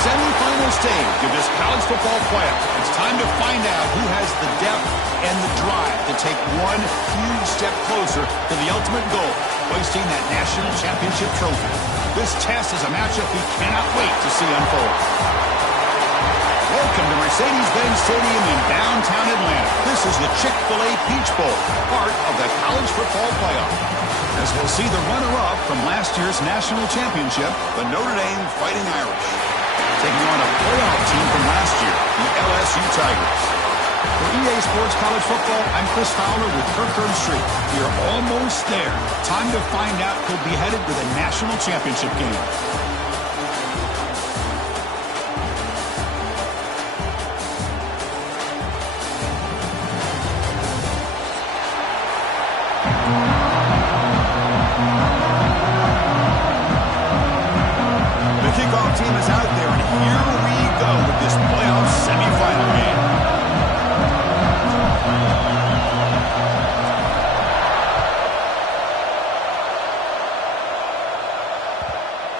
semifinal stage of this college football playoff. It's time to find out who has the depth and the drive to take one huge step closer to the ultimate goal, hoisting that national championship trophy. This test is a matchup we cannot wait to see unfold. Welcome to Mercedes-Benz Stadium in downtown Atlanta. This is the Chick-fil-A Peach Bowl, part of the college football playoff. As we'll see the runner-up from last year's national championship, the Notre Dame Fighting Irish, taking on a playoff team from last year, the LSU Tigers. For EA Sports College Football, I'm Chris Fowler with Kirkland Street. We are almost there. Time to find out who'll be headed to the national championship game. The kickoff team is out there, and here we go with this playoff semifinal game.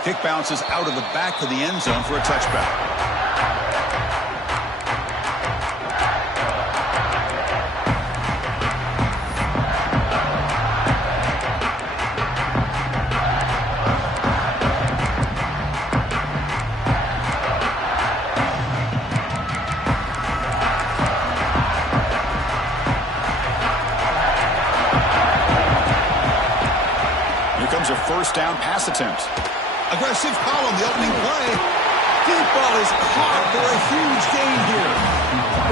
Kick bounces out of the back of the end zone for a touchback. A first down pass attempt. Aggressive call on the opening play. Deep ball is caught for a huge gain here.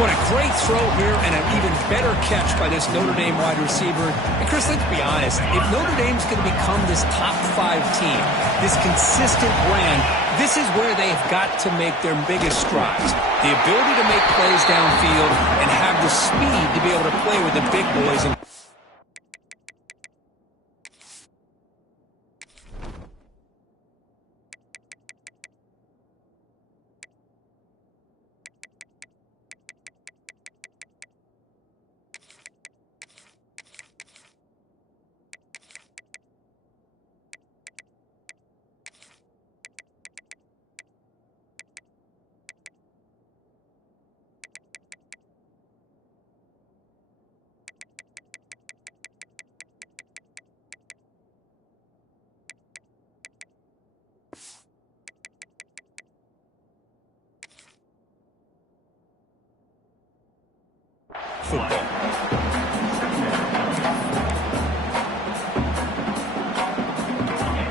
What a great throw here and an even better catch by this Notre Dame wide receiver. And Chris, let's be honest. If Notre Dame's going to become this top 5 team, this consistent brand, this is where they've got to make their biggest strides. The ability to make plays downfield and have the speed to be able to play with the big boys. And football.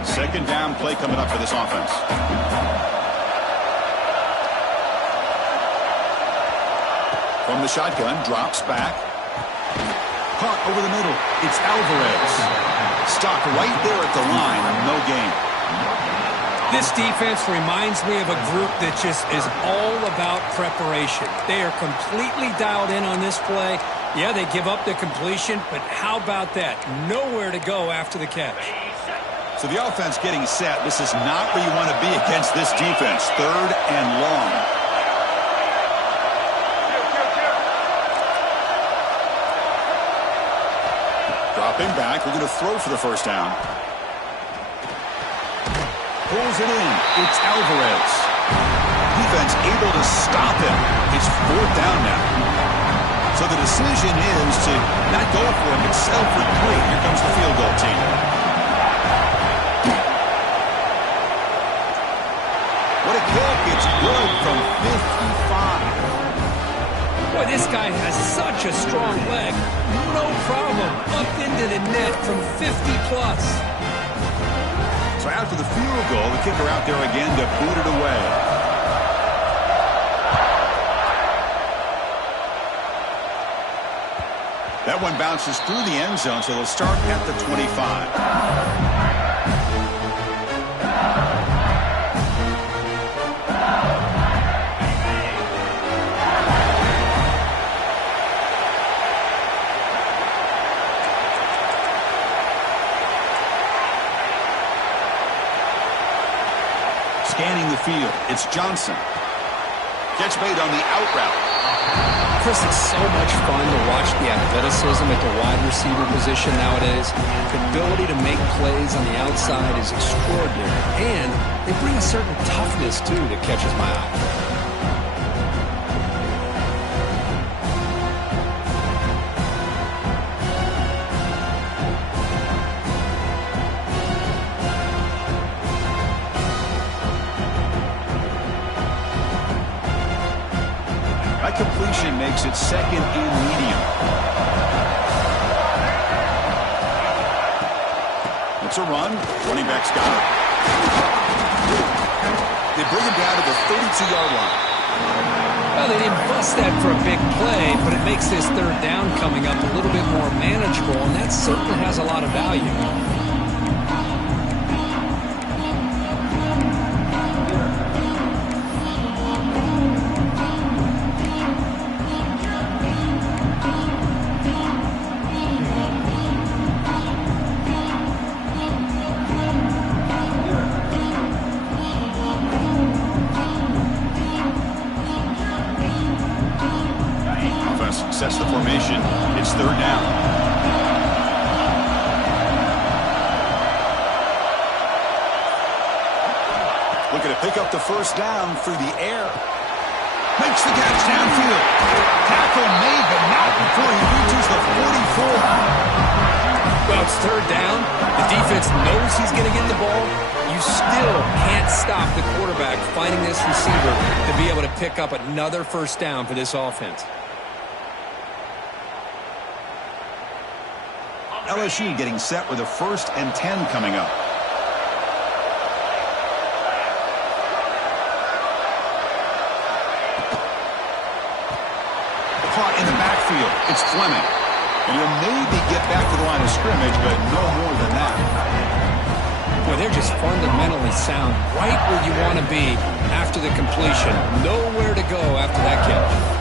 Second down play coming up for this offense. From the shotgun, drops back. Caught over the middle. It's Alvarez. Stopped right there at the line. No gain. This defense reminds me of a group that just is all about preparation. They are completely dialed in on this play. Yeah, they give up the completion, but how about that? Nowhere to go after the catch. So the offense getting set. This is not where you want to be against this defense. Third and long. Dropping back. We're going to throw for the first down. Pulls it in. It's Alvarez. Defense able to stop him. It's fourth down now. So the decision is to not go for it, but settle for 3. Here comes the field goal team. What a kick. It's good from 55. Boy, this guy has such a strong leg. No problem. Up into the net from 50+. So after the field goal, the kicker out there again to boot it away. That one bounces through the end zone, so they'll start at the 25. Scanning the field, it's Johnson. Catch made on the out route. Chris, it's so much fun to watch the athleticism at the wide receiver position nowadays. The ability to make plays on the outside is extraordinary, and they bring a certain toughness, too, that catches my eye. Completion makes it second and medium. It's a run. Running back's got it. They bring him down to the 32-yard line. Well, they didn't bust that for a big play, but it makes this third down coming up a little bit more manageable, and that certainly has a lot of value. Sets the formation. It's third down. Looking to pick up the first down through the air. Makes the catch downfield. Tackle made, but not before he reaches the 44. Well, it's third down. The defense knows he's going to get the ball. You still can't stop the quarterback finding this receiver to be able to pick up another first down for this offense. LSU getting set with a 1st and 10 coming up. Caught in the backfield. It's Fleming. And he'll maybe get back to the line of scrimmage, but no more than that. Boy, they're just fundamentally sound. Right where you want to be after the completion. Nowhere to go after that catch.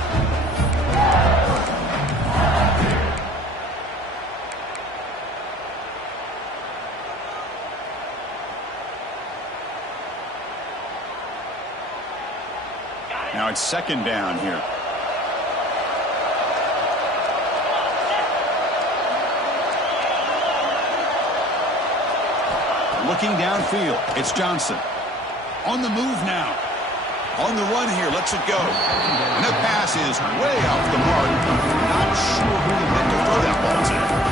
Now it's second down here. Looking downfield, it's Johnson. On the move now. On the run here, lets it go. And the pass is way off the mark. Not sure who he meant to throw that ball to.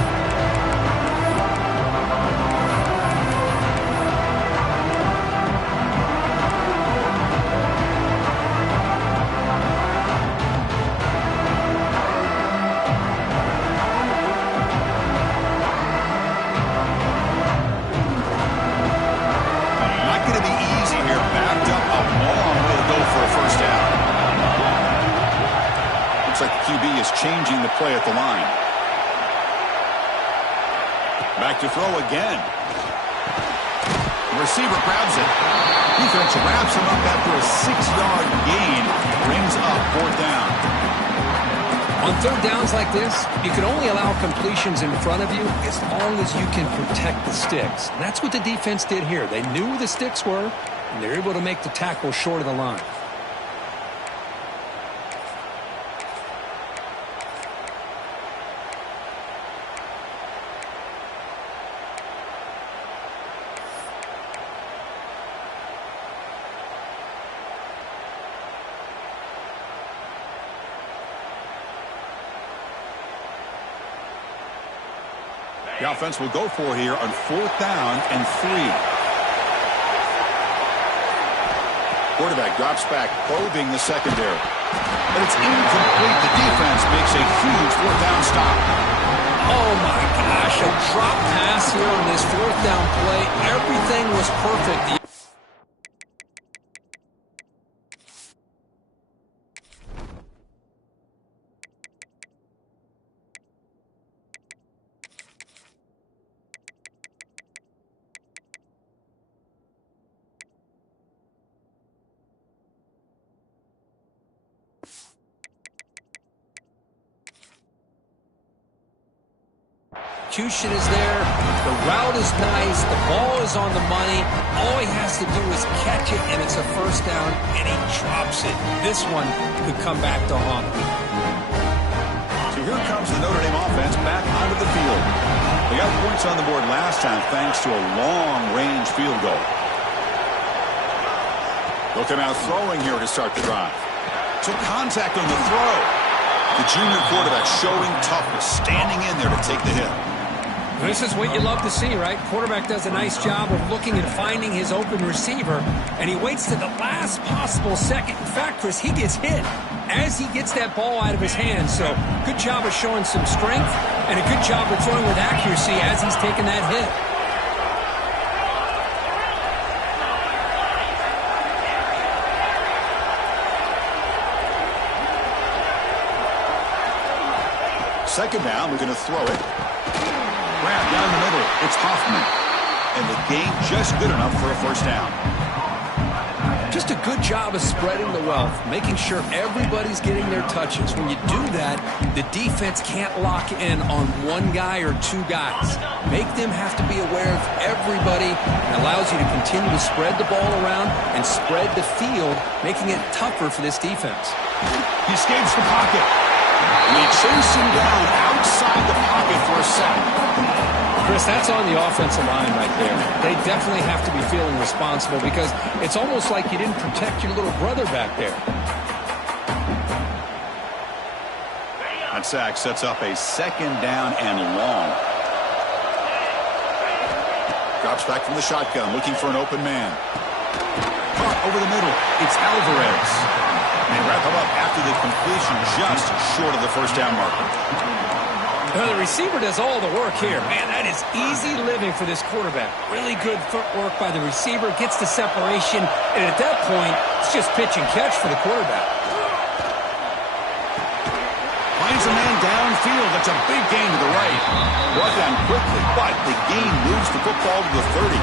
QB is changing the play at the line. Back to throw again. The receiver grabs it. Defense wraps him up after a 6-yard gain. Brings up 4th down. On third downs like this, you can only allow completions in front of you as long as you can protect the sticks. And that's what the defense did here. They knew where the sticks were, and they were able to make the tackle short of the line. The offense will go for here on 4th down and 3. Quarterback drops back, probing the secondary. But it's incomplete. The defense makes a huge 4th down stop. Oh, my gosh. A drop pass here on this 4th down play. Everything was perfect. execution is there. The route is nice. The ball is on the money. All he has to do is catch it, and it's a first down, and he drops it. This one could come back to haunt him. So here comes the Notre Dame offense back onto the field. They got points on the board last time thanks to a long-range field goal. Looking out throwing here to start the drive. Took contact on the throw. The junior quarterback showing toughness, standing in there to take the hit. This is what you love to see, right? Quarterback does a nice job of looking and finding his open receiver, and he waits to the last possible second. In fact, Chris, he gets hit as he gets that ball out of his hands. So good job of showing some strength and a good job of throwing with accuracy as he's taking that hit. Second down, we're going to throw it. Grab down the middle. It's Hoffman. And the gain just good enough for a first down. Just a good job of spreading the wealth, making sure everybody's getting their touches. When you do that, the defense can't lock in on one guy or two guys. Make them have to be aware of everybody. It allows you to continue to spread the ball around and spread the field, making it tougher for this defense. He escapes the pocket. And they chase him down outside the pocket for a sack. Chris, that's on the offensive line right there. They definitely have to be feeling responsible because it's almost like you didn't protect your little brother back there. That sack sets up a second down and long. Drops back from the shotgun, looking for an open man. Caught over the middle. It's Alvarez. They wrap him up after the completion just short of the first down marker. Well, the receiver does all the work here. Man, that is easy living for this quarterback. Really good footwork by the receiver, gets the separation, and at that point, it's just pitch and catch for the quarterback. Finds a man downfield. That's a big gain to the right. Brought down quickly, but the gain moves the football to the 30.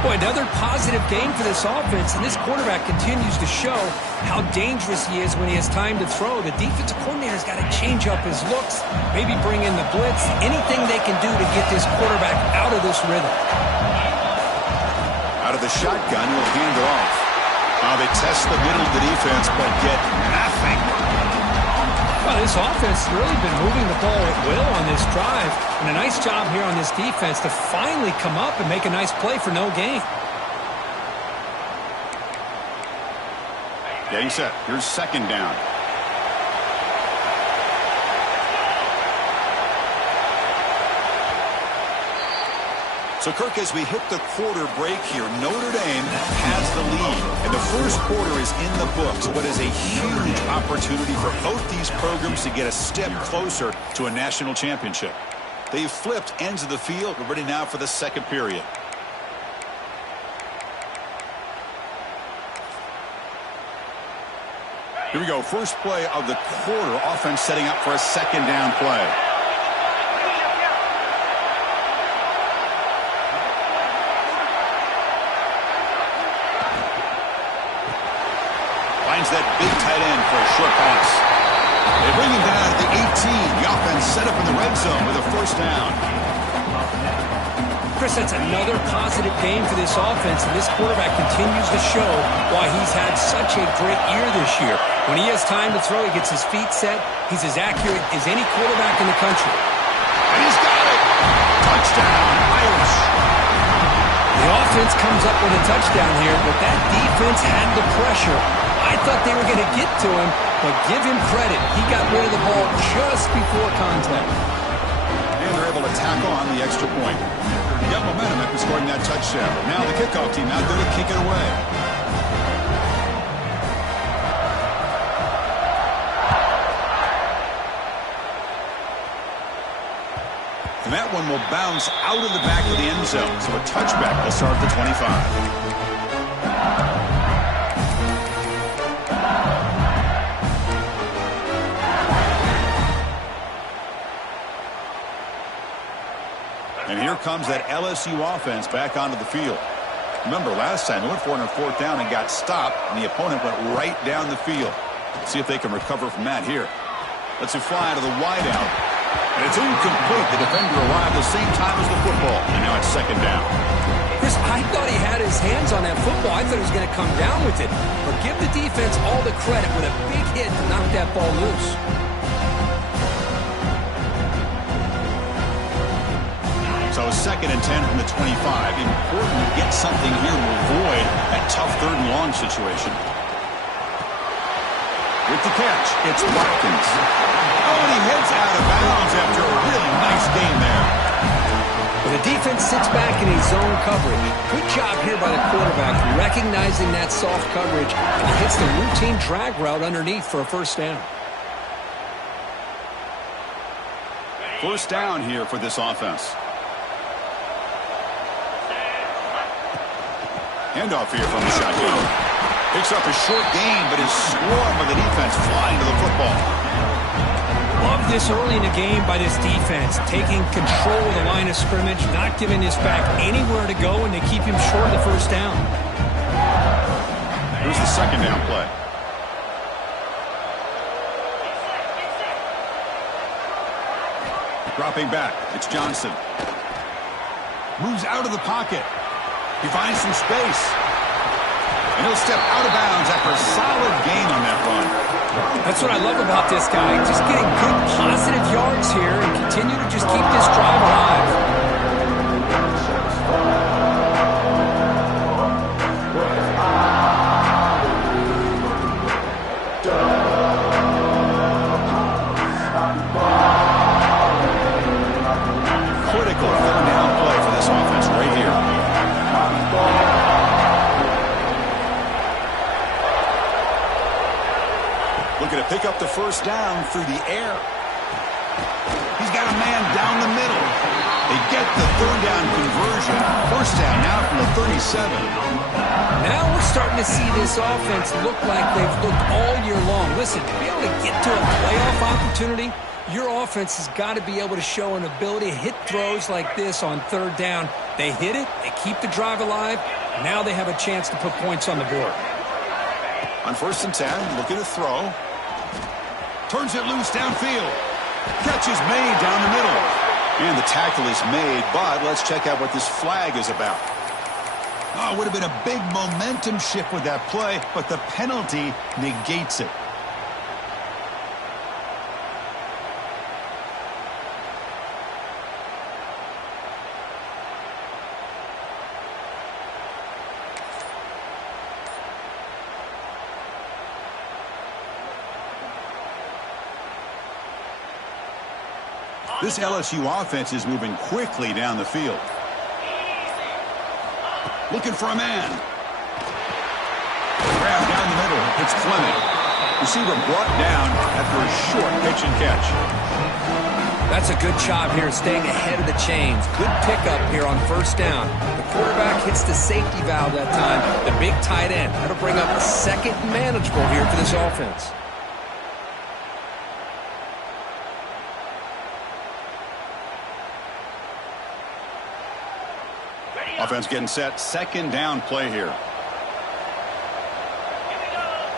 Boy, another positive game for this offense, and this quarterback continues to show how dangerous he is when he has time to throw. The defensive coordinator's got to change up his looks, maybe bring in the blitz, anything they can do to get this quarterback out of this rhythm. Out of the shotgun, he'll hand it off. They test the middle of the defense, but get nothing. Well, this offense has really been moving the ball at will on this drive. And a nice job here on this defense to finally come up and make a nice play for no gain. Getting set. Here's second down. So, Kirk, as we hit the quarter break here, Notre Dame has the lead. And the first quarter is in the books. What is a huge opportunity for both these programs to get a step closer to a national championship. They've flipped ends of the field. We're ready now for the second period. Here we go. First play of the quarter. Offense setting up for a second down play. Finds that big tight end for a short pass. They bring him down at the 18. The offense set up in the red zone with a first down. Chris, that's another positive game for this offense, and this quarterback continues to show why he's had such a great year this year. When he has time to throw, he gets his feet set. He's as accurate as any quarterback in the country. And he's got it. Touchdown, Irish. The offense comes up with a touchdown here, but that defense had the pressure. I thought they were going to get to him, but give him credit. He got rid of the ball just before contact. And they're able to tack on the extra point. Got momentum after scoring that touchdown. Now the kickoff team out there to kick it away. And that one will bounce out of the back of the end zone. So a touchback will start at the 25. And here comes that LSU offense back onto the field. Remember, last time they went for it on fourth down and got stopped, and the opponent went right down the field. Let's see if they can recover from that here. Let's fly to the wideout. And it's incomplete. The defender arrived the same time as the football. And now it's second down. Chris, I thought he had his hands on that football. I thought he was going to come down with it. But give the defense all the credit with a big hit to knock that ball loose. So second and 10 from the 25. Important to get something here to avoid that tough third and long situation. With the catch, it's Watkins. Oh, and he heads out of bounds after a really nice game there. Well, the defense sits back in a zone coverage. Good job here by the quarterback, recognizing that soft coverage, and he hits the routine drag route underneath for a first down. First down here for this offense. Handoff here from the shotgun. Picks up a short gain, but is swarmed by the defense flying to the football. Love this early in the game by this defense, taking control of the line of scrimmage, not giving this back anywhere to go, and they keep him short of the first down. Here's the second down play. Dropping back, it's Johnson. Moves out of the pocket. He finds some space. And he'll step out of bounds after a solid gain on that run. That's what I love about this guy. Just getting good positive yards here and continue to just keep this drive alive. Critical third down play for this offense right here. Looking to pick up the first down through the air. He's got a man down the middle. They get the third down conversion. First down now from the 37. Now we're starting to see this offense look like they've looked all year long. Listen, to be able to get to a playoff opportunity, your offense has got to be able to show an ability to hit throws like this on third down. They hit it, they keep the drive alive. Now they have a chance to put points on the board. On first and 10, looking to throw. Turns it loose downfield. Catch is made down the middle. And the tackle is made, but let's check out what this flag is about. Oh, it would have been a big momentum shift with that play, but the penalty negates it. This LSU offense is moving quickly down the field. Looking for a man. Grab down the middle. It's Fleming. Receiver brought down after a short pitch and catch. That's a good job here staying ahead of the chains. Good pickup here on first down. The quarterback hits the safety valve that time. The big tight end. That'll bring up a second manageable here for this offense. Offense getting set. Second down play here.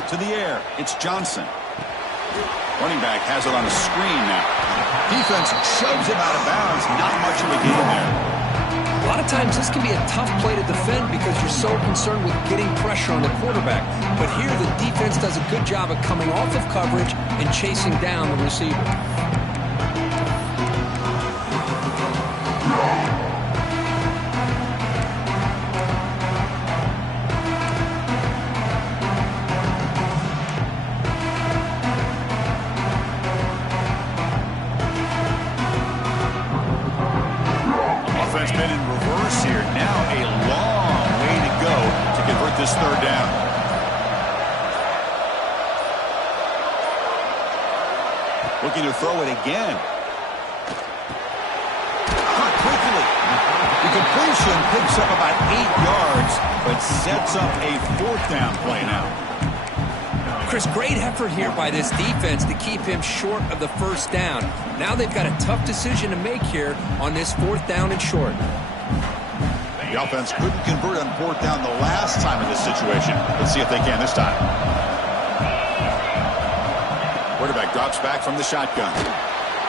To the air. It's Johnson. Running back has it on the screen now. Defense shoves him out of bounds. Not much of a gain there. A lot of times this can be a tough play to defend because you're so concerned with getting pressure on the quarterback. But here the defense does a good job of coming off of coverage and chasing down the receiver. This third down. Looking to throw it again. Caught quickly. The completion picks up about 8 yards, but sets up a fourth down play now. Chris, great effort here by this defense to keep him short of the first down. Now they've got a tough decision to make here on this fourth down and short. The offense couldn't convert on fourth down the last time in this situation. Let's see if they can this time. Quarterback drops back from the shotgun.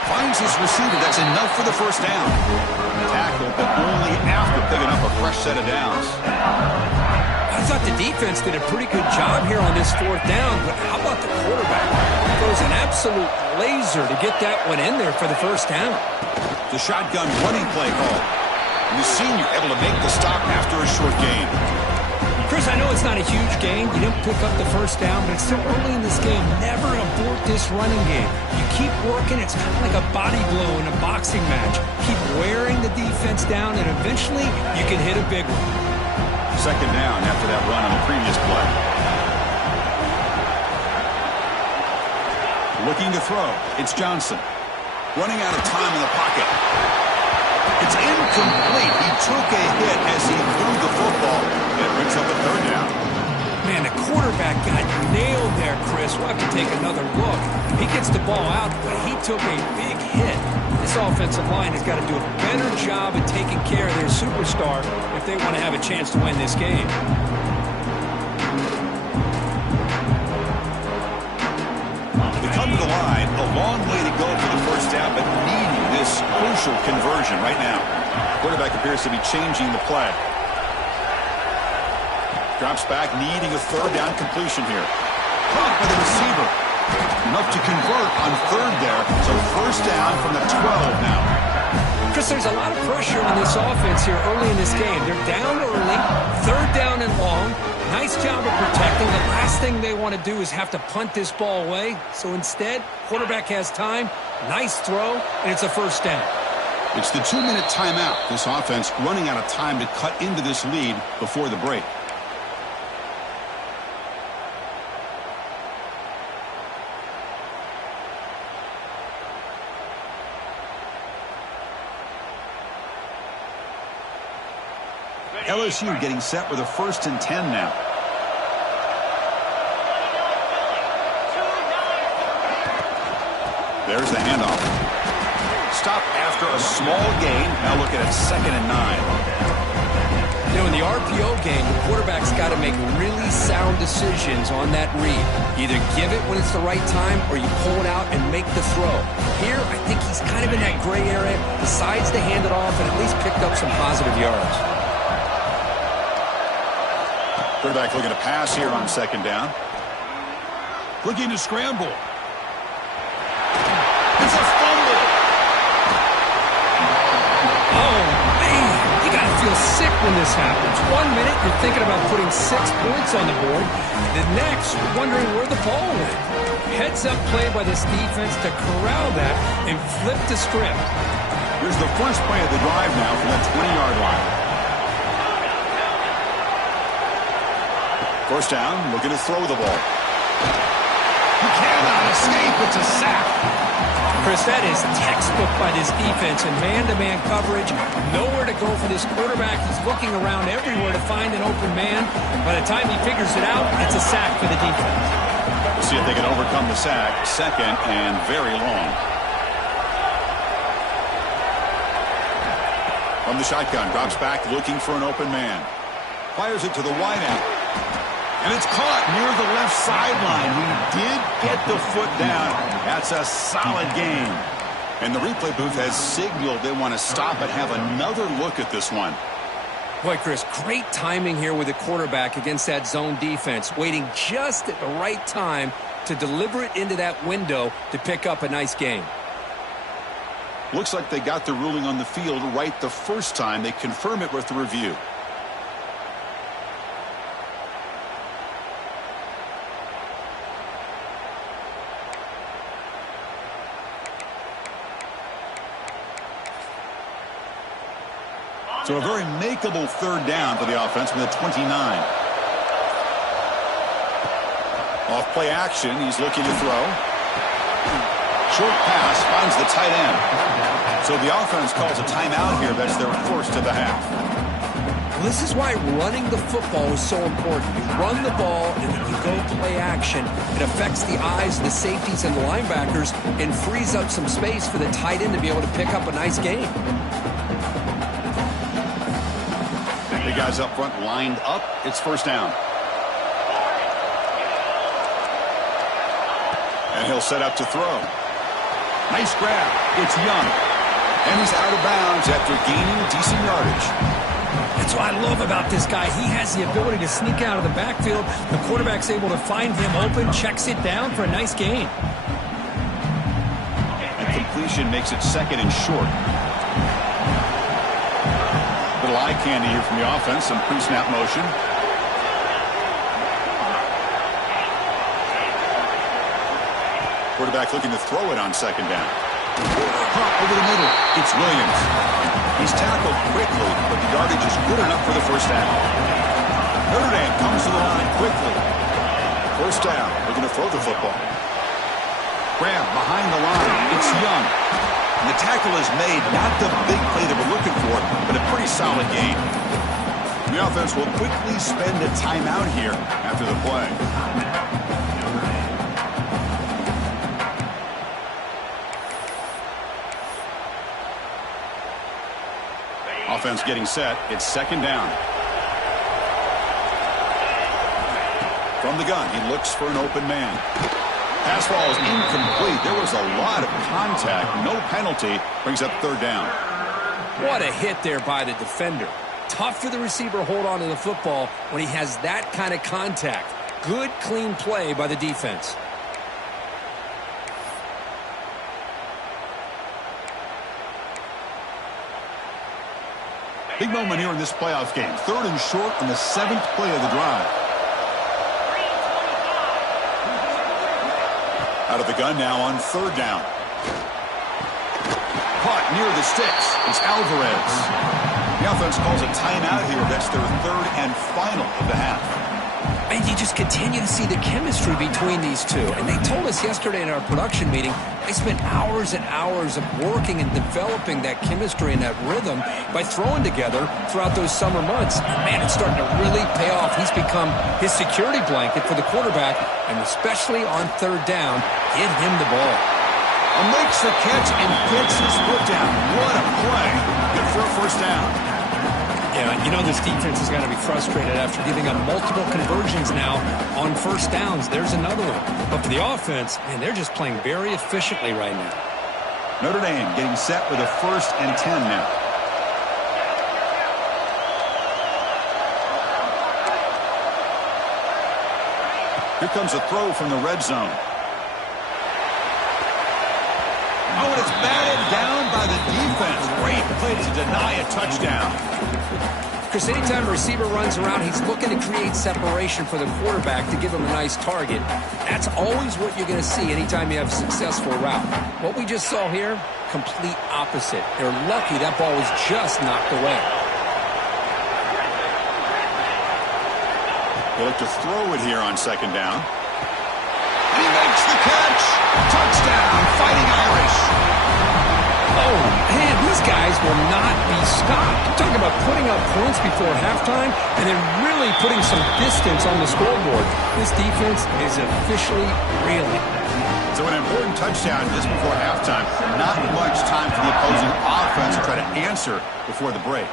Finds his receiver. That's enough for the first down. Tackle, but only after picking up a fresh set of downs. I thought the defense did a pretty good job here on this fourth down, but how about the quarterback? Throws an absolute laser to get that one in there for the first down. The shotgun running play call. And the senior able to make the stop after a short gain. Chris, I know it's not a huge gain. You didn't pick up the first down, but it's still early in this game. Never abort this running game. You keep working. It's kind of like a body blow in a boxing match. Keep wearing the defense down, and eventually you can hit a big one. Second down after that run on the previous play. Looking to throw. It's Johnson. Running out of time in the pocket. It's incomplete. He took a hit as he threw the football. And it brings up a third down. Man, the quarterback got nailed there, Chris. We'll have to take another look. He gets the ball out, but he took a big hit. This offensive line has got to do a better job of taking care of their superstar if they want to have a chance to win this game. They come to the line. A long way to go for the first down, but needing this crucial conversion right now. Quarterback appears to be changing the play. Drops back, needing a third down completion here. Caught by the receiver. Enough to convert on third there. So first down from the 12 now. Chris, there's a lot of pressure on this offense here early in this game. They're down early, third down and long. Nice job of protecting. The last thing they want to do is have to punt this ball away. So instead, quarterback has time. Nice throw, and it's a first down. It's the 2-minute timeout. This offense running out of time to cut into this lead before the break. LSU getting set with a 1st and 10 now. There's the handoff. Stop after a small gain. Now looking at 2nd and 9. You know, in the RPO game, the quarterback's got to make really sound decisions on that read. Either give it when it's the right time or you pull it out and make the throw. Here, I think he's kind of in that gray area, decides to hand it off and at least picked up some positive yards. Quarterback looking to pass here on 2nd down. Looking to scramble. It's a fumble. Oh, man. You got to feel sick when this happens. 1 minute, you're thinking about putting 6 points on the board. The next, you're wondering where the ball went. Heads-up play by this defense to corral that and flip the script. Here's the first play of the drive now from that 20-yard line. First down, looking to throw the ball. He cannot escape. It's a sack. Chris, that is textbook by this defense in man-to-man coverage. Nowhere to go for this quarterback. He's looking around everywhere to find an open man. By the time he figures it out, it's a sack for the defense. We'll see if they can overcome the sack. 2nd and very long. From the shotgun, drops back looking for an open man. Fires it to the wideout. And it's caught near the left sideline. He did get the foot down. That's a solid game. And the replay booth has signaled they want to stop and have another look at this one. Boy, Chris, great timing here with the quarterback against that zone defense. Waiting just at the right time to deliver it into that window to pick up a nice game. Looks like they got the ruling on the field right the first time. They confirm it with the review. So a very makeable third down for the offense from the 29. Off play action, he's looking to throw. Short pass finds the tight end. So the offense calls a timeout here. That's their first of the half. Well, this is why running the football is so important. You run the ball and then you go play action. It affects the eyes of the safeties and the linebackers and frees up some space for the tight end to be able to pick up a nice game. The guys up front lined up. It's first down. And he'll set up to throw. Nice grab. It's Young. And he's out of bounds after gaining decent yardage. That's what I love about this guy. He has the ability to sneak out of the backfield. The quarterback's able to find him open, checks it down for a nice gain. And completion makes it second and short. Little eye candy here from the offense. Some pre-snap motion. Quarterback looking to throw it on second down. Hop over the middle. It's Williams. He's tackled quickly, but the yardage is good enough for the first down. Notre Dame comes to the line quickly. First down. Looking to throw the football. Grab behind the line. It's Young. And the tackle is made. Not the big play that we're looking for, but a pretty solid gain. The offense will quickly spend a timeout here after the play. Offense getting set. It's second down. From the gun, he looks for an open man. Pass ball is incomplete. There was a lot of contact. No penalty. Brings up third down. What a hit there by the defender. Tough for the receiver to hold on to the football when he has that kind of contact. Good, clean play by the defense. Big moment here in this playoff game. Third and short on the 7th play of the drive. Out of the gun now on third down. Caught near the sticks. It's Alvarez. The offense calls a timeout here. That's their third and final of the half. And you just continue to see the chemistry between these two. And they told us yesterday in our production meeting, they spent hours and hours of working and developing that chemistry and that rhythm by throwing together throughout those summer months. And man, it's starting to really pay off. He's become his security blanket for the quarterback, and especially on third down, get him the ball. Makes the catch and gets his foot down. What a play. Good for a first down. Yeah, you know this defense is going to be frustrated after giving up multiple conversions now on first downs. There's another one. But for the offense, man, they're just playing very efficiently right now. Notre Dame getting set with a 1st and 10 now. Here comes a throw from the red zone. Oh, and it's batted down by the defense. Great play to deny a touchdown. Chris, anytime a receiver runs around, he's looking to create separation for the quarterback to give him a nice target. That's always what you're going to see anytime you have a successful route. What we just saw here, complete opposite. They're lucky that ball was just knocked away. They look to throw it here on second down. And he makes the catch. Touchdown, Fighting Irish. Oh, man, these guys will not be stopped. I'm talking about putting up points before halftime and then really putting some distance on the scoreboard. This defense is officially reeling. So an important touchdown just before halftime. Not much time for the opposing offense to try to answer before the break.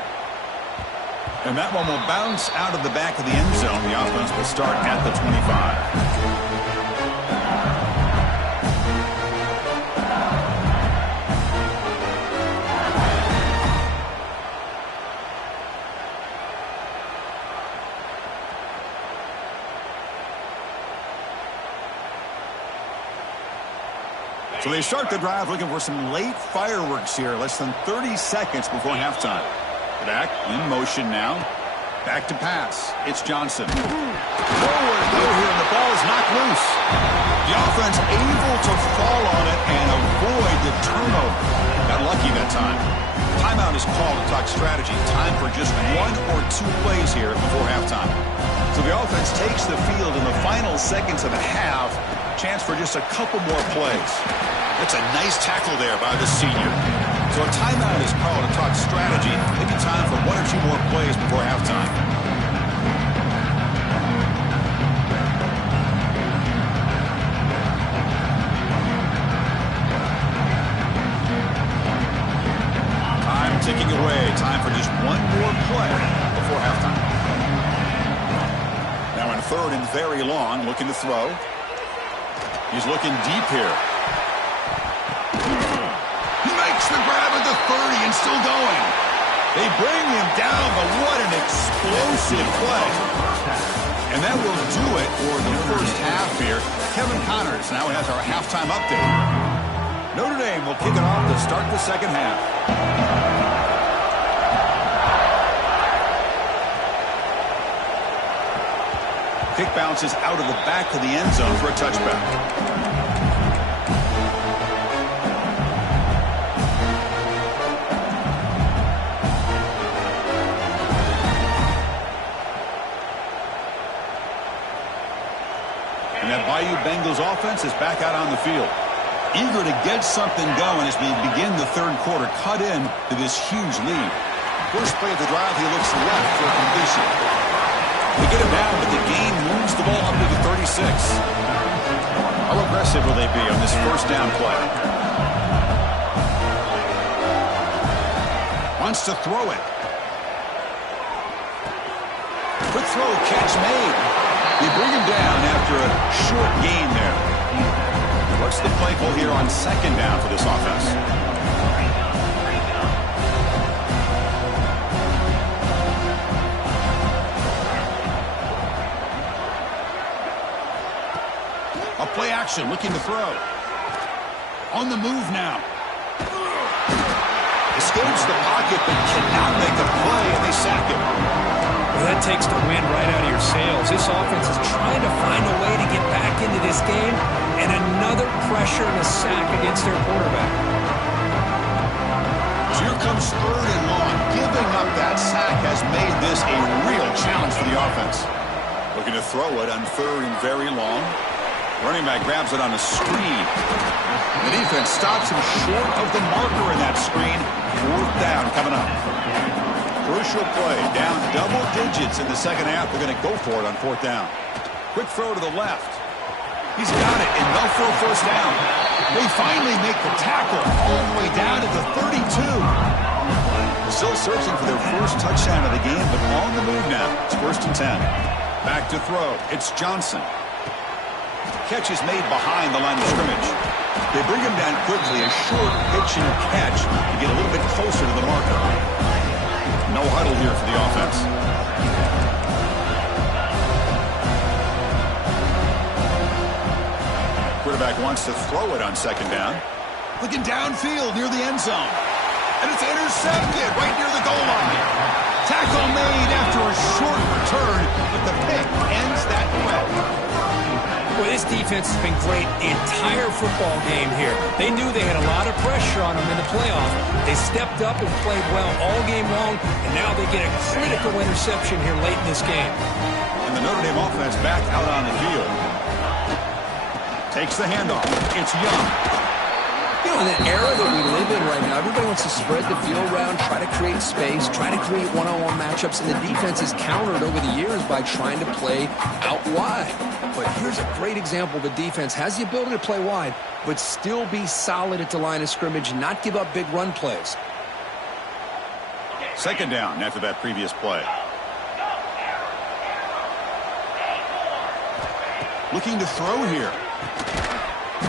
And that one will bounce out of the back of the end zone. The offense will start at the 25. So they start the drive looking for some late fireworks here. Less than 30 seconds before halftime. Back in motion now. Back to pass. It's Johnson. Forward throw here, and the ball is knocked loose. The offense able to fall on it and avoid the turnover. Got lucky that time. Timeout is called to talk strategy. Time for just 1 or 2 plays here before halftime. So the offense takes the field in the final seconds of the half. Chance for just a couple more plays. That's a nice tackle there by the senior. So a timeout is called to talk strategy. Maybe time for 1 or 2 more plays before halftime. Time ticking away. Time for just 1 more play before halftime. Now in third and very long, looking to throw. He's looking deep here. the 30 and still going. They bring him down, but what an explosive play. And that will do it for the first half here. Kevin Connors now has our halftime update. Notre Dame will kick it off to start the second half. Kick bounces out of the back of the end zone for a touchback. And that Bayou Bengals offense is back out on the field. Eager to get something going as we begin the third quarter. Cut in to this huge lead. First play of the drive, he looks left for a completion. They get him down, but the game moves the ball up to the 36. How aggressive will they be on this first down play? Wants to throw it. Quick throw, catch made. They bring him down after a short gain there. What's the play call here on second down for this offense? A play action, looking to throw. On the move now. Escapes the pocket, but cannot make a play, and they sack him. Well, that takes the wind right out of your sails. This offense is trying to find a way to get back into this game, and another pressure and a sack against their quarterback. So here comes third and long. Giving up that sack has made this a real challenge for the offense. Looking to throw it on third and very long. Running back grabs it on a screen. The defense stops him short of the marker in that screen. Fourth down coming up. Crucial play, down double digits in the second half. They're going to go for it on fourth down. Quick throw to the left. He's got it, and they'll throw first down. They finally make the tackle all the way down to the 32. Still searching for their first touchdown of the game, but on the move now. It's first and 10. Back to throw. It's Johnson. Catch is made behind the line of scrimmage. They bring him down quickly, a short pitch and catch to get a little bit closer to the marker. No huddle here for the offense. Quarterback wants to throw it on second down. Looking downfield near the end zone. And it's intercepted right near the goal line. Tackle made after a short return, but the pick ends that threat. Well, this defense has been great the entire football game here. They knew they had a lot of pressure on them in the playoff. They stepped up and played well all game long, and now they get a critical interception here late in this game. And the Notre Dame offense back out on the field. Takes the handoff. It's Young. You know, in the era that we live in right now, everybody wants to spread the field around, try to create space, try to create one-on-one matchups, and the defense is countered over the years by trying to play out wide. But here's a great example. The defense has the ability to play wide, but still be solid at the line of scrimmage, not give up big run plays. Second down after that previous play. Looking to throw here.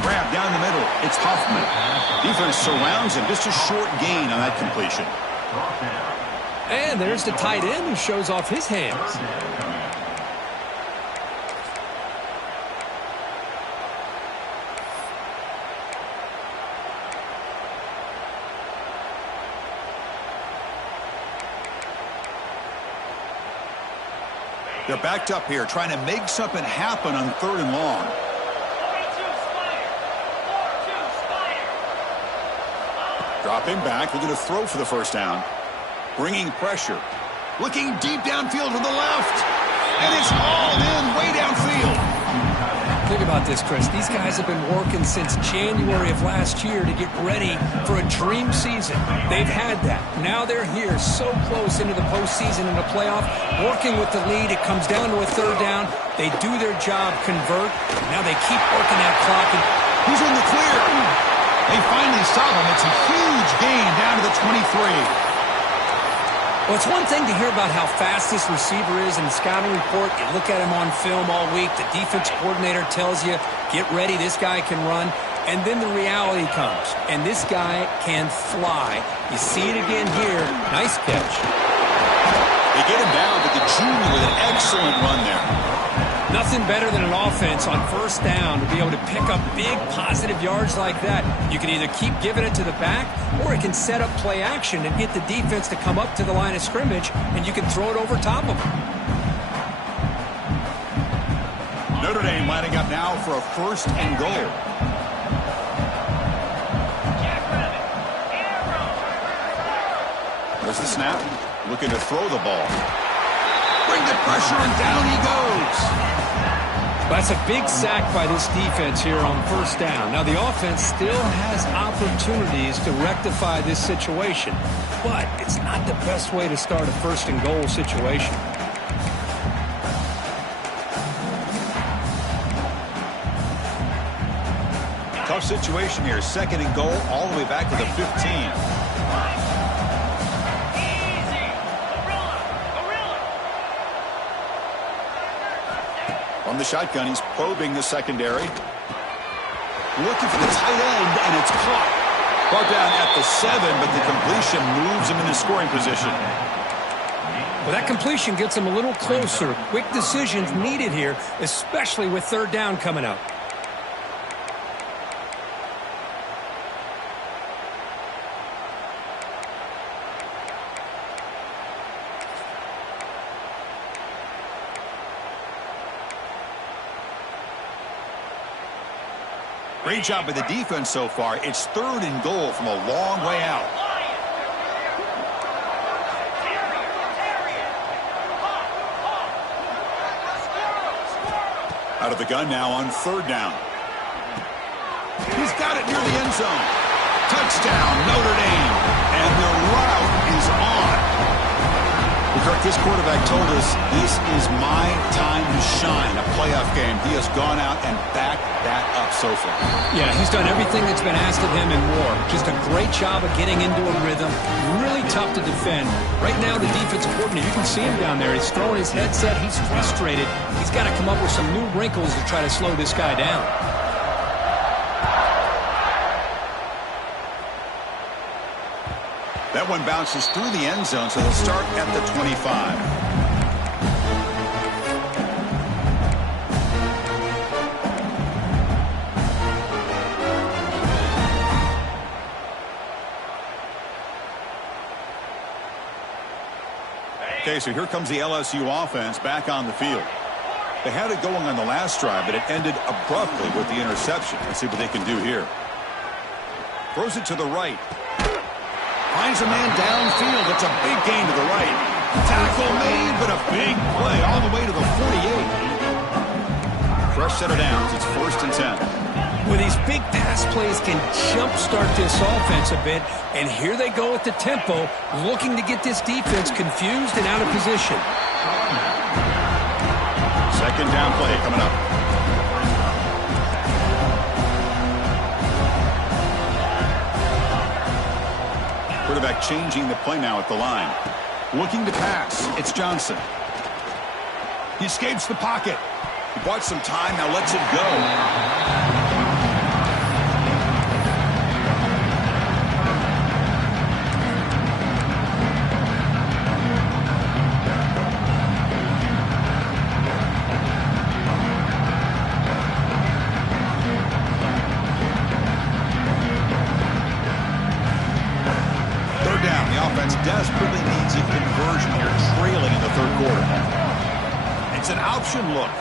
Grab down the middle. It's Huffman. Defense surrounds him. Just a short gain on that completion. And there's the tight end who shows off his hands. They're backed up here, trying to make something happen on third and long. Dropping back, looking to throw for the first down. Bringing pressure. Looking deep downfield to the left. And it's all in way downfield. Think about this, Chris. These guys have been working since January of last year to get ready for a dream season. They've had that. Now they're here so close into the postseason and the playoff, working with the lead. It comes down to a third down. They do their job, convert. Now they keep working that clock. And who's in the clear? They finally stop him. It's a huge gain down to the 23. Well, it's one thing to hear about how fast this receiver is in the scouting report. You look at him on film all week. The defense coordinator tells you, get ready, this guy can run. And then the reality comes, and this guy can fly. You see it again here. Nice catch. They get him down, but the junior with an excellent run there. Nothing better than an offense on first down to be able to pick up big positive yards like that. You can either keep giving it to the back, or it can set up play action and get the defense to come up to the line of scrimmage, and you can throw it over top of them. Notre Dame lining up now for a 1st and goal. There's the snap. Looking to throw the ball. Bring the pressure, and down he goes. That's a big sack by this defense here on first down. Now, the offense still has opportunities to rectify this situation, but it's not the best way to start a 1st and goal situation. Tough situation here. 2nd and goal all the way back to the 15. From the shotgun, he's probing the secondary. Looking for the tight end, and it's caught. Brought down at the 7, but the completion moves him into scoring position. Well, that completion gets him a little closer. Quick decisions needed here, especially with 3rd down coming up. Great job by the defense so far. It's 3rd and goal from a long way out. Out of the gun now on 3rd down. He's got it near the end zone. Touchdown, Notre Dame. And the route is on. Kirk, this quarterback told us this is my time to shine, a playoff game. He has gone out and backed that up so far. Yeah, he's done everything that's been asked of him and more. Just a great job of getting into a rhythm. Really tough to defend. Right now, the defensive coordinator, you can see him down there. He's throwing his headset. He's frustrated. He's got to come up with some new wrinkles to try to slow this guy down. That one bounces through the end zone, so they'll start at the 25. Okay, so here comes the LSU offense back on the field. They had it going on the last drive, but it ended abruptly with the interception. Let's see what they can do here. Throws it to the right. Finds a man downfield. It's a big gain to the right. Tackle made, but a big play all the way to the 48. Fresh set of downs. It's 1st and 10. Well, these big pass plays can jumpstart this offense a bit, and here they go at the tempo, looking to get this defense confused and out of position. 2nd down play coming up. Quarterback changing the play now at the line. Looking to pass. It's Johnson. He escapes the pocket. He bought some time, now lets it go. Desperately needs a conversion here, trailing in the 3rd quarter. It's an option look.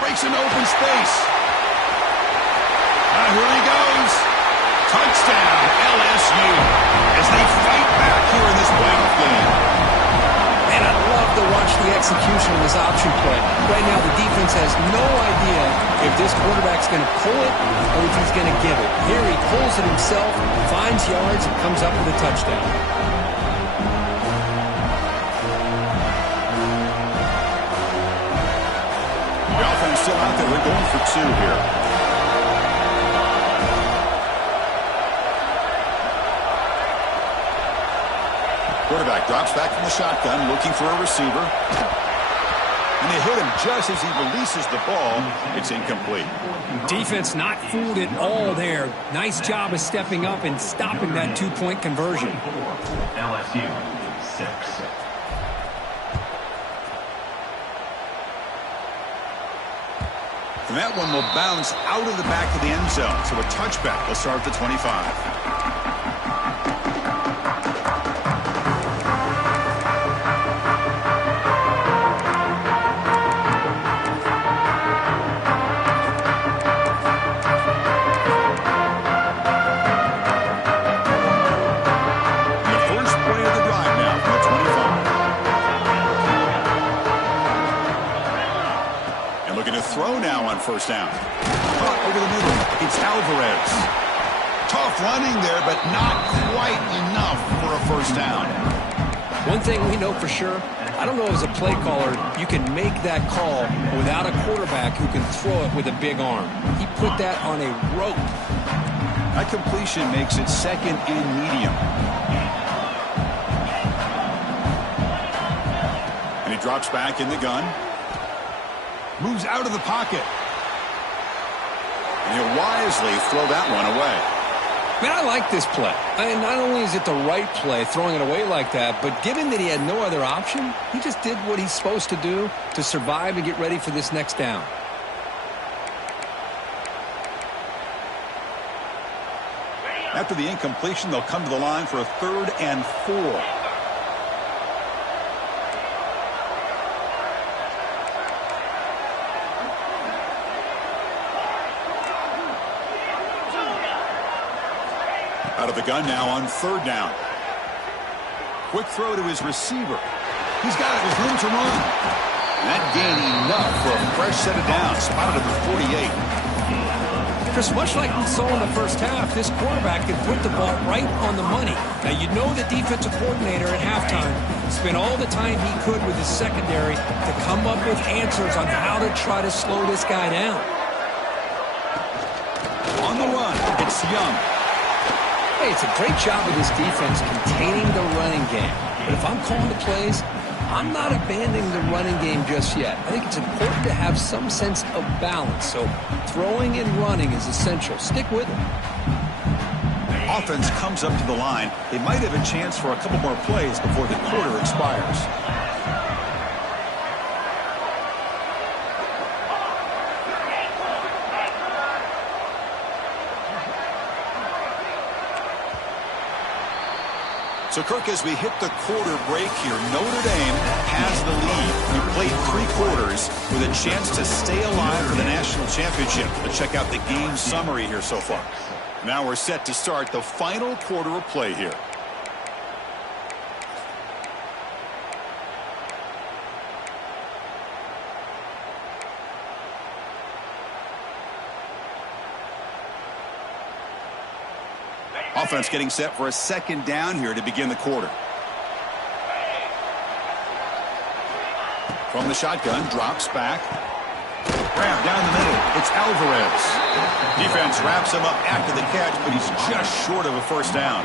Breaks an open space. Here he goes. Touchdown, LSU, as they fight back here in this playoff game. And I love to watch the execution of this option play. Right now, the defense has no idea if this quarterback's going to pull it or if he's going to give it. Here he pulls it himself, finds yards, and comes up with a touchdown. The offense still out there. They're going for 2 here. Quarterback drops back from the shotgun, looking for a receiver. And they hit him just as he releases the ball. It's incomplete. Defense not fooled at all there. Nice job of stepping up and stopping that two-point conversion. LSU 6. And that one will bounce out of the back of the end zone. So a touchback will start at the 25. Throw now on first down. Caught over the middle. It's Alvarez. Tough running there, but not quite enough for a first down. One thing we know for sure, I don't know as a play caller, you can make that call without a quarterback who can throw it with a big arm. He put that on a rope. That completion makes it second and medium. And he drops back in the gun. Moves out of the pocket. And he'll wisely throw that one away. Man, I like this play. Not only is it the right play, throwing it away like that, but given that he had no other option, he just did what he's supposed to do to survive and get ready for this next down. After the incompletion, they'll come to the line for a 3rd and 4. Out of the gun now on 3rd down. Quick throw to his receiver. He's got it with room to run. That gain enough for a fresh set of downs. Spotted at the 48. Chris, much like we saw in the first half, this quarterback can put the ball right on the money. Now, you know the defensive coordinator at halftime spent all the time he could with his secondary to come up with answers on how to try to slow this guy down. On the run, it's Young. Hey, it's a great job of this defense containing the running game. But if I'm calling the plays, I'm not abandoning the running game just yet. I think it's important to have some sense of balance. So throwing and running is essential. Stick with it. Offense comes up to the line. They might have a chance for a couple more plays before the quarter expires. So, Kirk, as we hit the quarter break here, Notre Dame has the lead. We played 3 quarters with a chance to stay alive for the national championship. Let's check out the game summary here so far. Now we're set to start the final quarter of play here. Offense getting set for a 2nd down here to begin the quarter. From the shotgun, drops back. Grab down the middle. It's Alvarez. Defense wraps him up after the catch, but he's just short of a first down.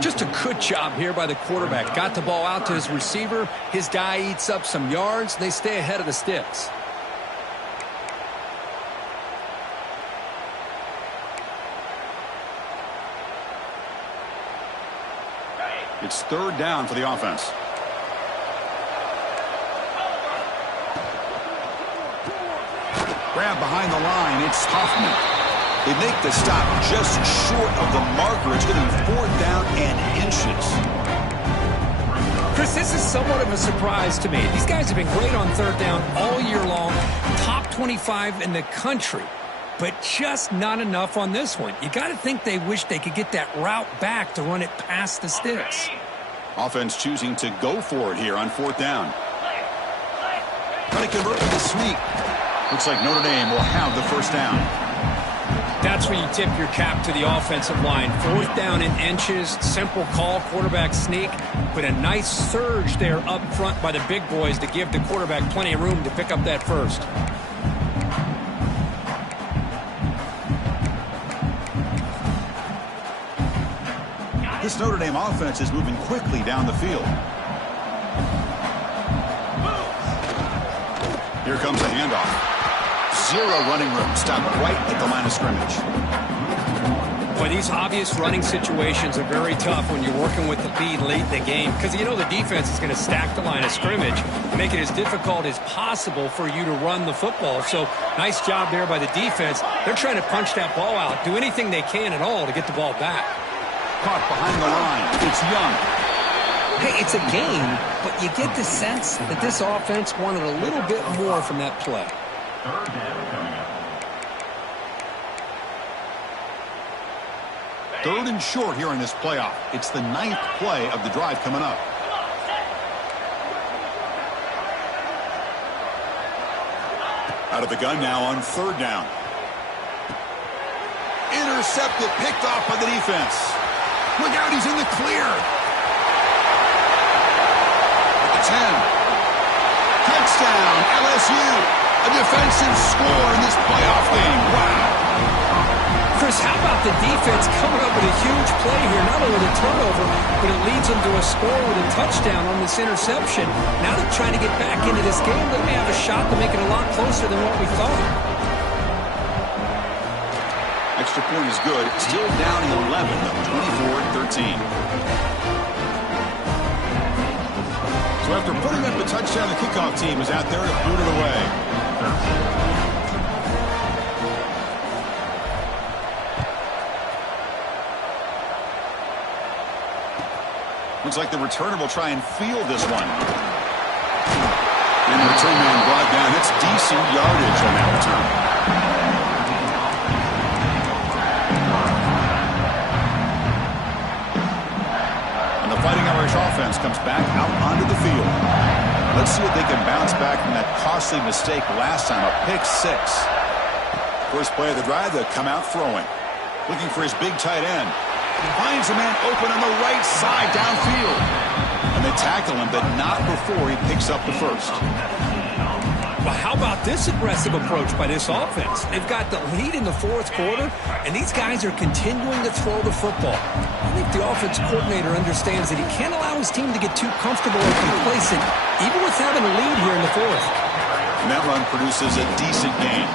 Just a good job here by the quarterback. Got the ball out to his receiver. His guy eats up some yards. They stay ahead of the sticks. It's 3rd down for the offense. Grab behind the line. It's Hoffman. They make the stop just short of the marker. It's going to be 4th down and inches. Chris, this is somewhat of a surprise to me. These guys have been great on 3rd down all year long. Top 25 in the country. But just not enough on this one. You got to think they wish they could get that route back to run it past the sticks. Offense choosing to go for it here on 4th down. Trying to convert with the sneak. Looks like Notre Dame will have the first down. That's where you tip your cap to the offensive line. 4th down in inches. Simple call, quarterback sneak. But a nice surge there up front by the big boys to give the quarterback plenty of room to pick up that first. This Notre Dame offense is moving quickly down the field. Here comes a handoff. Zero running room. Stopped right at the line of scrimmage. Boy, these obvious running situations are very tough when you're working with the lead late in the game because you know the defense is going to stack the line of scrimmage and make it as difficult as possible for you to run the football. So nice job there by the defense. They're trying to punch that ball out, do anything they can at all to get the ball back. Caught behind the line. It's Young. Hey, it's a game, but you get the sense that this offense wanted a little bit more from that play. Third down coming up. Third and short here in this playoff. It's the 9th play of the drive coming up. Out of the gun now on third down. Intercepted, picked off by the defense. Look out, he's in the clear. At the 10. Touchdown, LSU. A defensive score in this playoff game. Wow. Chris, how about the defense coming up with a huge play here? Not only the turnover, but it leads them to a score with a touchdown on this interception. Now they're trying to get back into this game. They may have a shot to make it a lot closer than what we thought. Extra point is good. Still down 11, though, 24-13. So after putting up a touchdown, the kickoff team is out there to boot it away. Looks like the returner will try and field this one. And the return man brought down. That's decent yardage on that return. And the Fighting Irish offense comes back out onto the field. Let's see if they can bounce back from that costly mistake last time, a pick six. First play of the drive, they'll come out throwing. Looking for his big tight end. He finds a man open on the right side downfield. And they tackle him, but not before he picks up the first. Well, how about this aggressive approach by this offense? They've got the lead in the fourth quarter, and these guys are continuing to throw the football. I think the offense coordinator understands that he can't allow his team to get too comfortable or complacent, even with having a lead here in the fourth. And that run produces a decent gain.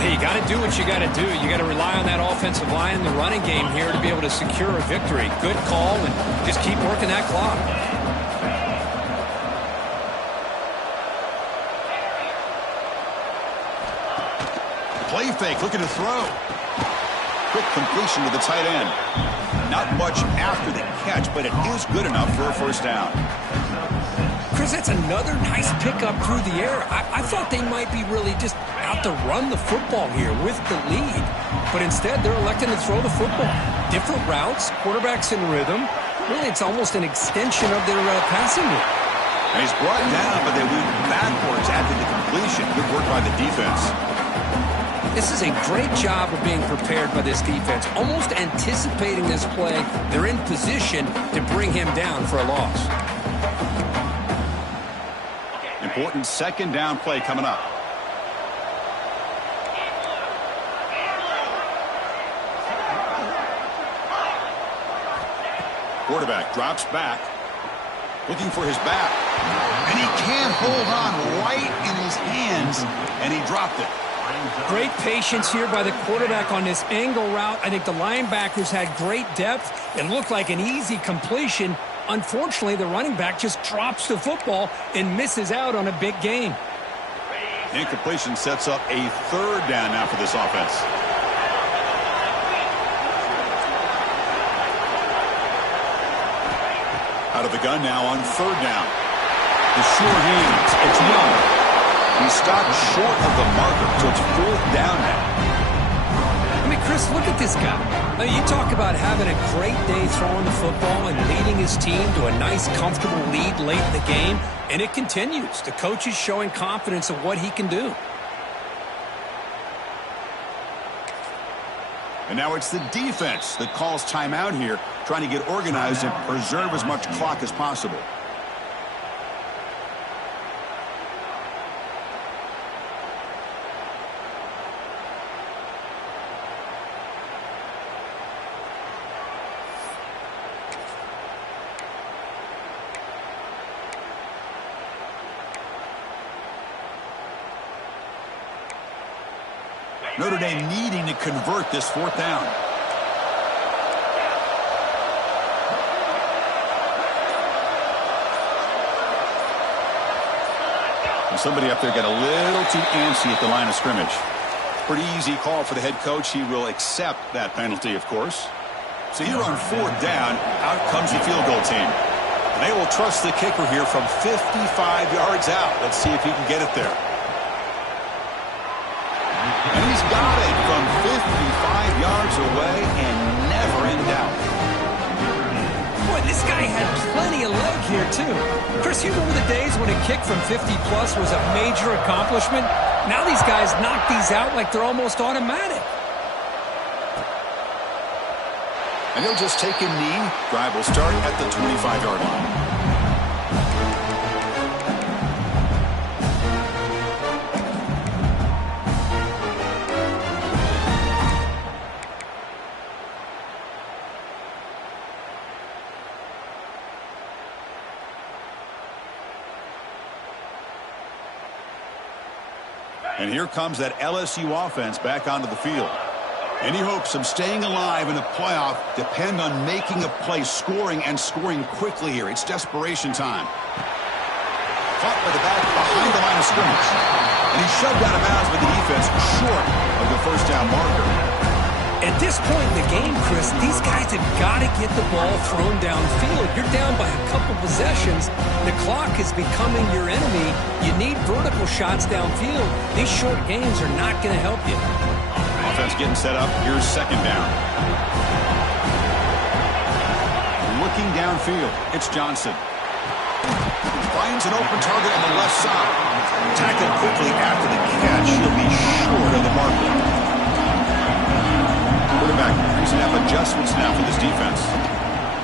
Hey, you got to do what you got to do. You got to rely on that offensive line in the running game here to be able to secure a victory. Good call, and just keep working that clock. Play fake, looking to throw. Quick completion to the tight end. Not much after the catch, but it is good enough for a first down. Chris, that's another nice pickup through the air. I thought they might be really just out to run the football here with the lead. But instead, they're electing to throw the football. Different routes, quarterbacks in rhythm. Really, it's almost an extension of their passing game. And he's brought down, but they went backwards after the completion. Good work by the defense. This is a great job of being prepared by this defense. Almost anticipating this play, they're in position to bring him down for a loss. Important second down play coming up. Quarterback drops back, looking for his back. And he can't hold on right in his hands, and he dropped it. Great patience here by the quarterback on this angle route. I think the linebackers had great depth. It looked like an easy completion. Unfortunately, the running back just drops the football and misses out on a big gain. Incompletion sets up a third down now for this offense. Out of the gun now on third down. The sure hands. It's Young. He stopped short of the marker, so it's fourth down now. I mean, Chris, look at this guy. I mean, you talk about having a great day throwing the football and leading his team to a nice, comfortable lead late in the game, and it continues. The coach is showing confidence of what he can do. And now it's the defense that calls timeout here, trying to get organized and preserve as much clock as possible. Notre Dame needing to convert this fourth down. And somebody up there got a little too antsy at the line of scrimmage. Pretty easy call for the head coach. He will accept that penalty, of course. So here on fourth down, out comes the field goal team. And they will trust the kicker here from 55 yards out. Let's see if he can get it there. And he's got it from 55 yards away and never in doubt. Boy, this guy had plenty of leg here, too. Chris, you remember the days when a kick from 50-plus was a major accomplishment? Now these guys knock these out like they're almost automatic. And he'll just take a knee. Drive will start at the 25-yard line. And here comes that LSU offense back onto the field. Any hopes of staying alive in the playoff depend on making a play, scoring, and scoring quickly here. It's desperation time. Caught by the back behind the line of scrimmage. And he's shoved out of bounds by the defense short of the first down marker. At this point in the game, Chris, these guys have got to get the ball thrown downfield. You're down by a couple possessions. The clock is becoming your enemy. You need vertical shots downfield. These short games are not going to help you. Offense getting set up. Here's second down. Looking downfield. It's Johnson. Finds an open target on the left side. Tackled quickly after the catch. He'll be short of the marker. Quarterback using up adjustments now for this defense.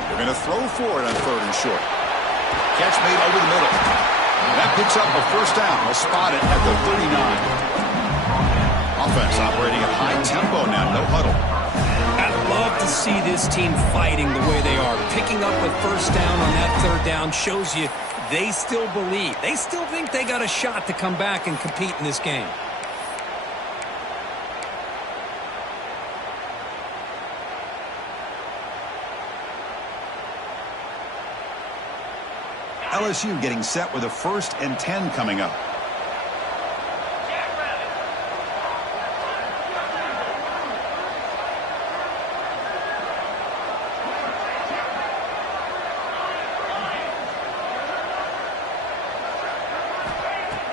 They're going to throw for it on third and short. Catch made over the middle. That picks up a first down. They'll spot it at the 39. Offense operating at high tempo now. No huddle. I'd love to see this team fighting the way they are. Picking up a first down on that third down shows you they still believe. They still think they got a shot to come back and compete in this game. LSU getting set with a 1st and 10 coming up.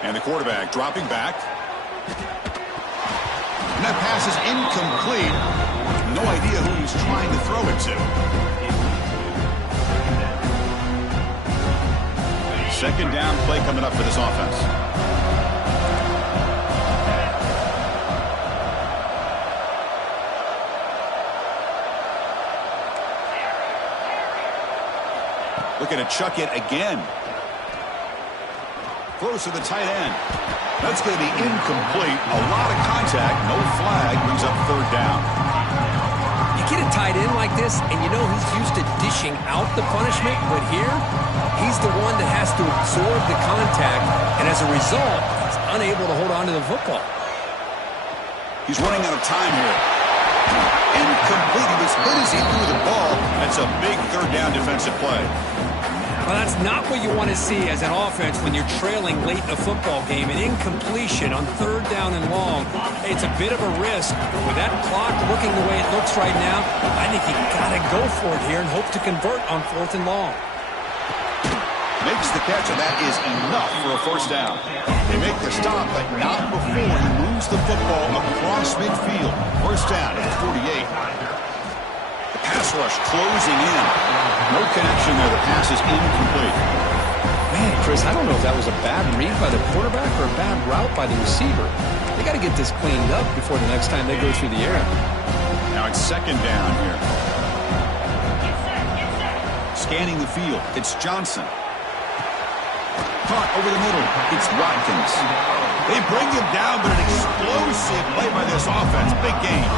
And the quarterback dropping back. And that pass is incomplete. No idea who he's trying to throw it to. Second down play coming up for this offense. Looking to chuck it again. Close to the tight end. That's going to be incomplete. A lot of contact. No flag. Brings up third down. You get a tight end like this, and you know he's used to dishing out the punishment, but here, he's the one that has to absorb the contact, and as a result, he's unable to hold on to the football. He's running out of time here. Incomplete. He was hit as he threw the ball. That's a big third down defensive play. Well, that's not what you want to see as an offense when you're trailing late in a football game. An incompletion on third down and long. It's a bit of a risk. But with that clock looking the way it looks right now, I think you got to go for it here and hope to convert on 4th and long. Makes the catch, and that is enough for a first down. They make the stop, but not before he moves the football across midfield. First down at the 48. The pass rush closing in. No connection there. The pass is incomplete. Man, Chris, I don't know if that was a bad read by the quarterback or a bad route by the receiver. They got to get this cleaned up before the next time they go through the air. Now it's second down here. Scanning the field. It's Johnson. Caught over the middle. It's Watkins. They bring him down, but an explosive play by this offense. Big gain.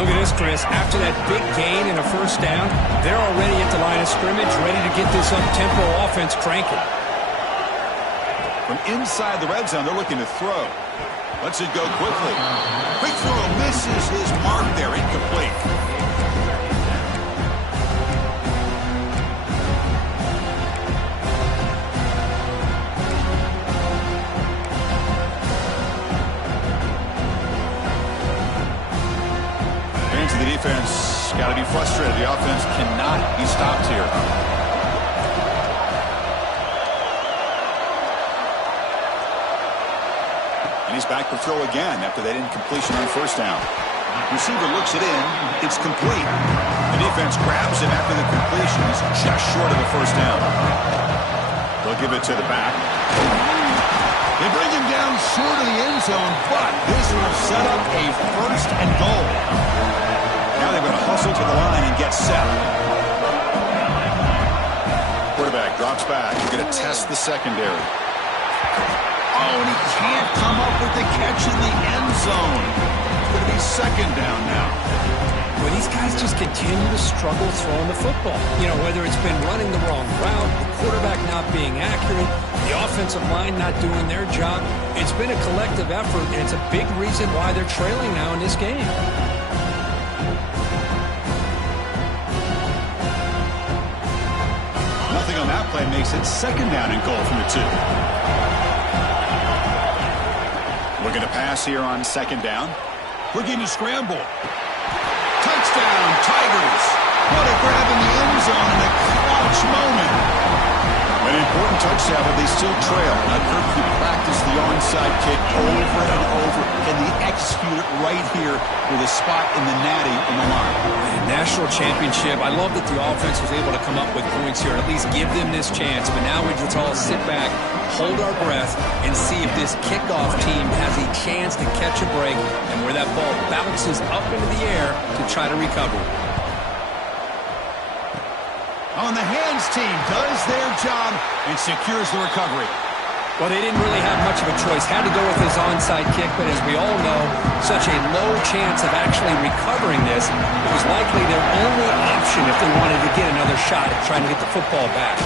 Look at this, Chris. After that big gain and a first down, they're already at the line of scrimmage, ready to get this up-tempo offense cranking. From inside the red zone, they're looking to throw. Lets it go quickly. Quick throw misses his mark there. Incomplete. Fans of the defense got to be frustrated. The offense cannot be stopped here. And he's back to throw again after that incompletion on first down. Receiver looks it in. It's complete. The defense grabs him after the completion. He's just short of the first down. They'll give it to the back. They bring him down short of the end zone, but this will set up a first and goal. Now they're going to hustle to the line and get set. Quarterback drops back. He's going to test the secondary. Oh, and he can't come up with the catch in the end zone. It's going to be second down now. Well, these guys just continue to struggle throwing the football. You know, whether it's been running the wrong route, the quarterback not being accurate, the offensive line not doing their job. It's been a collective effort, and it's a big reason why they're trailing now in this game. Nothing on that play makes it second down and goal from the 2. Looking to pass here on second down. Looking to scramble. Touchdown, Tigers. What a grab in the end zone in a clutch moment. An important touchdown, but they still trail. Now, Kirk, you practice the onside kick over and over. Can they execute it right here with a spot in the natty in the line? National championship. I love that the offense was able to come up with points here, at least give them this chance. But now we just all sit back, hold our breath, and see if this kickoff team has a chance to catch a break and where that ball bounces up into the air to try to recover. On the hands team does their job and secures the recovery. Well, they didn't really have much of a choice. Had to go with his onside kick, but as we all know, such a low chance of actually recovering this. It was likely their only option if they wanted to get another shot at trying to get the football back.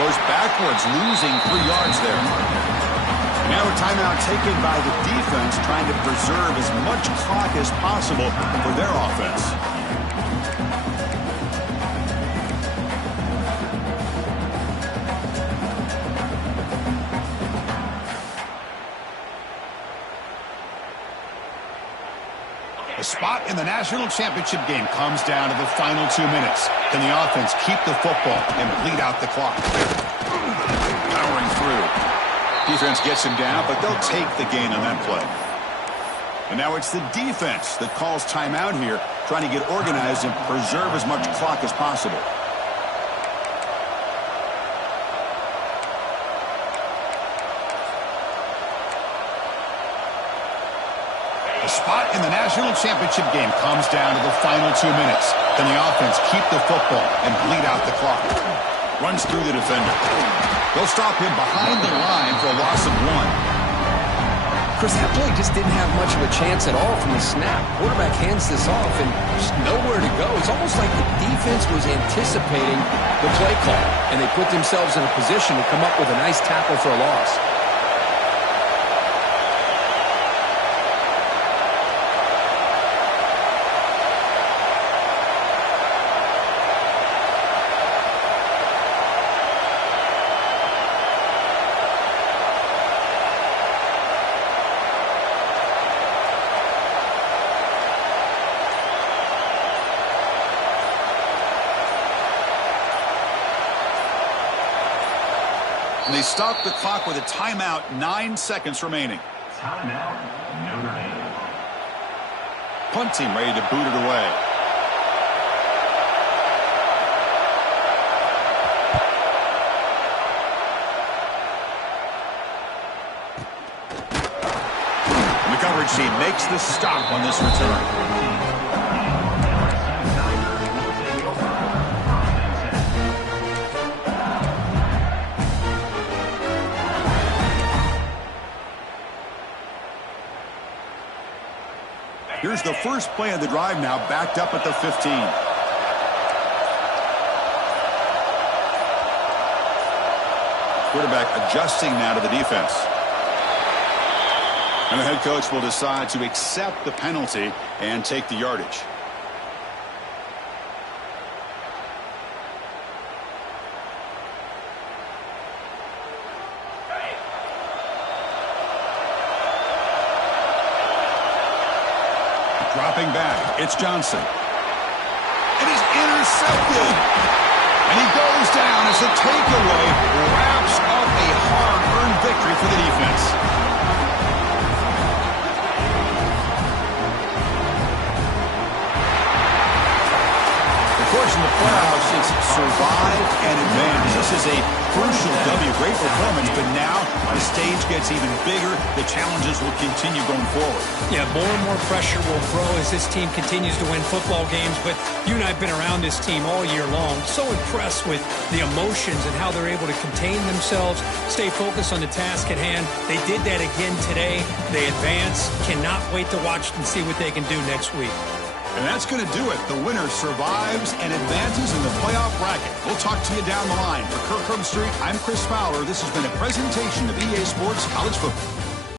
Goes backwards, losing 3 yards there. Now a timeout taken by the defense, trying to preserve as much clock as possible for their offense. The spot in the national championship game comes down to the final 2 minutes. Can the offense keep the football and bleed out the clock? Powering through. Defense gets him down, but they'll take the gain on that play. And now it's the defense that calls timeout here, trying to get organized and preserve as much clock as possible. The spot in the national championship game comes down to the final 2 minutes. Can the offense keep the football and bleed out the clock? Runs through the defender. They'll stop him behind the line for a loss of 1. Chris, that play just didn't have much of a chance at all from the snap. Quarterback hands this off and just nowhere to go. It's almost like the defense was anticipating the play call, and they put themselves in a position to come up with a nice tackle for a loss. And they stop the clock with a timeout, 9 seconds remaining. Timeout, Notre Dame. Punt team ready to boot it away. And the coverage team makes the stop on this return. Here's the first play of the drive now, backed up at the 15. Quarterback adjusting now to the defense. And the head coach will decide to accept the penalty and take the yardage. Dropping back, it's Johnson. And he's intercepted. And he goes down as the takeaway wraps up a hard-earned victory for the defense. Of course, in the playoffs, it's survive and advance. This is a crucial W. Great performance, but now the stage gets even bigger. The challenges will continue going forward. Yeah, more and more pressure will grow as this team continues to win football games. But you and I have been around this team all year long. So impressed with the emotions and how they're able to contain themselves, stay focused on the task at hand. They did that again today. They advance. Cannot wait to watch and see what they can do next week. And that's going to do it. The winner survives and advances in the playoff bracket. We'll talk to you down the line. For Kirk Herbstreit, I'm Chris Fowler. This has been a presentation of EA Sports College Football.